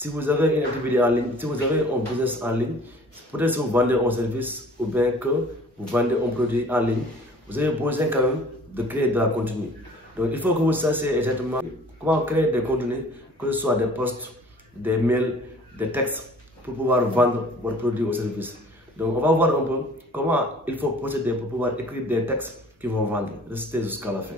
Si vous avez une activité en ligne, si vous avez un business en ligne, peut-être que vous vendez un service ou bien que vous vendez un produit en ligne, vous avez besoin quand même de créer de la contenu. Donc il faut que vous sachiez exactement comment créer des contenus, que ce soit des posts, des mails, des textes, pour pouvoir vendre votre produit ou service. Donc on va voir un peu comment il faut procéder pour pouvoir écrire des textes qui vont vendre. Restez jusqu'à la fin.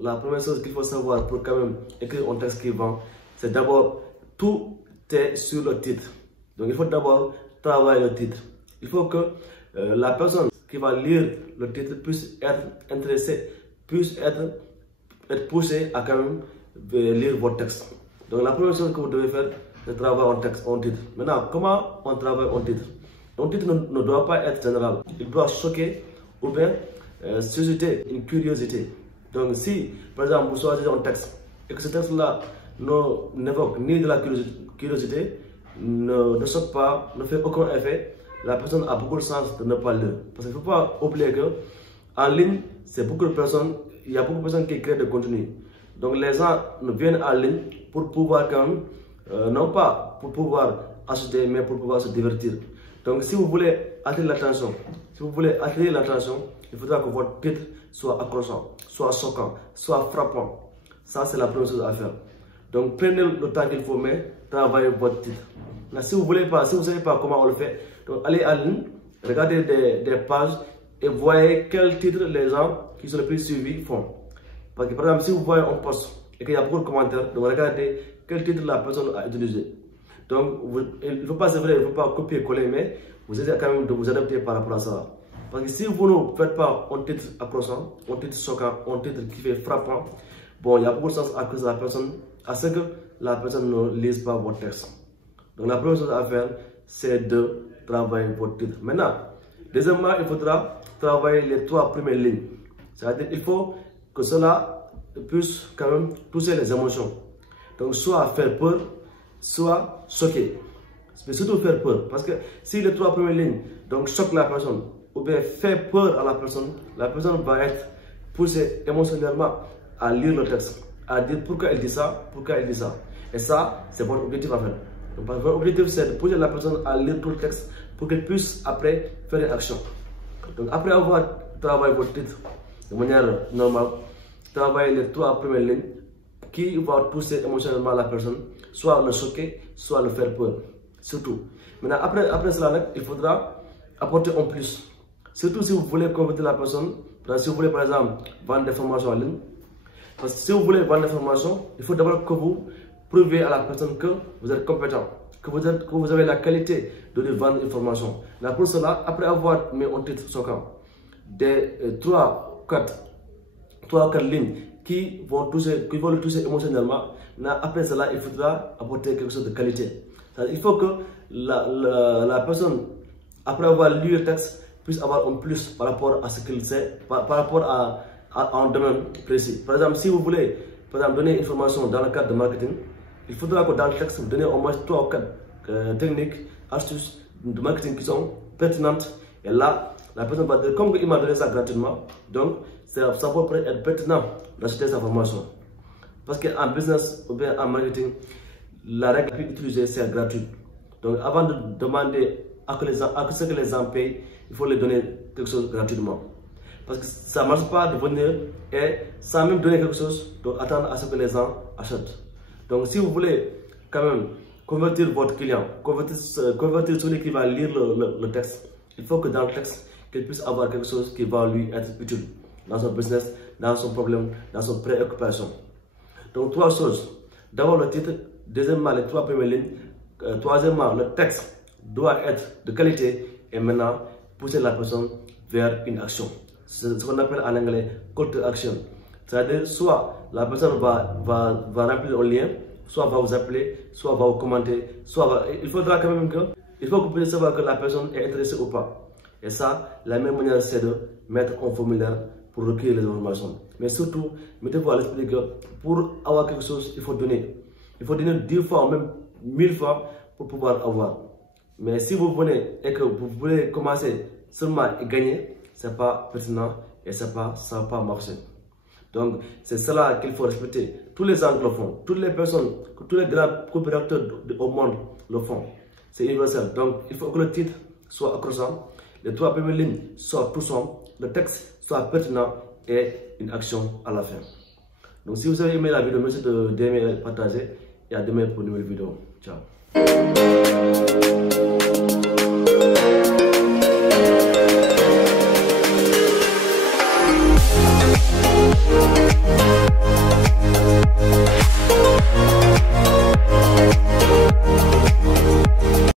La première chose qu'il faut savoir pour quand même écrire un texte qui vend, c'est d'abord tout est sur le titre. Donc il faut d'abord travailler le titre. Il faut que la personne qui va lire le titre puisse être intéressée, puisse être poussée à quand même lire votre texte. Donc la première chose que vous devez faire, c'est travailler un texte, un titre. Maintenant, comment on travaille un titre? Un titre ne doit pas être général. Il doit choquer ou bien susciter une curiosité. Donc si, par exemple, vous choisissez un texte et que ce texte-là n'évoque ni de la curiosité, ne choque pas, ne fait aucun effet, la personne a beaucoup de chance de ne pas lire. Parce qu'il ne faut pas oublier qu'en ligne, c'est beaucoup de personnes, il y a beaucoup de personnes qui créent du contenu. Donc les gens viennent en ligne pour pouvoir quand même, non pas pour pouvoir acheter, mais pour pouvoir se divertir. Donc si vous voulez attirer l'attention, il faudra que votre titre soit accrochant, soit choquant, soit frappant. Ça, c'est la première chose à faire. Donc prenez le temps qu'il faut, mais travaillez votre titre. Là, si vous ne savez pas comment on le fait, donc allez en ligne, regardez des pages et voyez quel titre les gens qui sont les plus suivis font. Parce que par exemple, si vous voyez un post et qu'il y a beaucoup de commentaires, donc regardez quel titre la personne a utilisé. Donc il ne faut pas, c'est vrai, il ne faut pas copier-coller, mais vous essayez quand même de vous adapter par rapport à ça. Parce que si vous ne faites pas un titre accrochant, un titre choquant, un titre qui fait frappant, bon, il y a beaucoup de chance à ce que la personne ne lise pas votre texte. Donc la première chose à faire, c'est de travailler votre titre. Maintenant, deuxièmement, il faudra travailler les 3 premières lignes. C'est-à-dire qu'il faut que cela puisse quand même toucher les émotions. Donc soit faire peur, soit choquer. Mais surtout faire peur. Parce que si les 3 premières lignes donc, choquent la personne, ou bien fait peur à la personne va être poussée émotionnellement à lire le texte, à dire pourquoi elle dit ça, Et ça, c'est votre objectif à faire. Donc, votre objectif, c'est de pousser la personne à lire tout le texte pour qu'elle puisse après faire une action. Donc après avoir travaillé votre titre de manière normale, travaillez les 3 premières lignes qui vont pousser émotionnellement la personne, soit le choquer, soit le faire peur. Surtout. Maintenant, après cela, il faudra apporter un plus. Surtout si vous voulez convertir la personne, si vous voulez par exemple vendre des formations en ligne. Parce que si vous voulez vendre des formations, il faut d'abord que vous prouvez à la personne que vous êtes compétent, que vous avez la qualité de lui vendre une formation. Là, pour cela, après avoir mis un titre choquant, des 3-4 lignes qui vont le toucher émotionnellement, là, après cela, il faudra apporter quelque chose de qualité. Il faut que la personne, après avoir lu le texte, puisse avoir un plus par rapport à ce qu'il sait, par rapport à un domaine précis. Par exemple, si vous voulez donner une formation dans le cadre de marketing, il faudra que dans le texte, vous donnez au moins 3 ou 4 techniques, astuces de marketing qui sont pertinentes. Et là, la personne va dire, comme il m'a donné ça gratuitement, donc ça peut être pertinent d'acheter sa formation. Parce qu'en business ou bien en marketing, la règle la plus utilisée, c'est gratuit. Donc avant de demander à ce que les gens payent, il faut leur donner quelque chose gratuitement. Parce que ça ne marche pas de venir et sans même donner quelque chose, donc attendre à ce que les gens achètent. Donc si vous voulez quand même convertir votre client, convertir celui qui va lire le texte, il faut que dans le texte, qu'il puisse avoir quelque chose qui va lui être utile dans son business, dans son problème, dans son préoccupation. Donc 3 choses. D'abord le titre, deuxièmement les 3 premières lignes, troisièmement le texte doit être de qualité et maintenant pousser la personne vers une action. C'est ce qu'on appelle en anglais call to action. C'est-à-dire soit la personne va remplir un lien, soit va vous appeler, soit va vous commenter, il faudra quand même il faut que vous puissiez savoir que la personne est intéressée ou pas. Et ça, la même manière c'est de mettre un formulaire pour recueillir les informations. Mais surtout, mettez-vous à l'esprit que pour avoir quelque chose, il faut donner. Il faut donner 10 fois ou même 1000 fois pour pouvoir avoir. Mais si vous venez et que vous voulez commencer seulement à gagner, ce n'est pas pertinent et ça ne va pas marcher. Donc, c'est cela qu'il faut respecter. Tous les anglophones, toutes les personnes, tous les grands coopérateurs au monde le font. C'est universel. Donc, il faut que le titre soit accrochant, les 3 premières lignes soient touchantes, le texte soit pertinent et une action à la fin. Donc, si vous avez aimé la vidéo, merci d'aimer et partager. Et à demain pour une nouvelle vidéo. Ciao.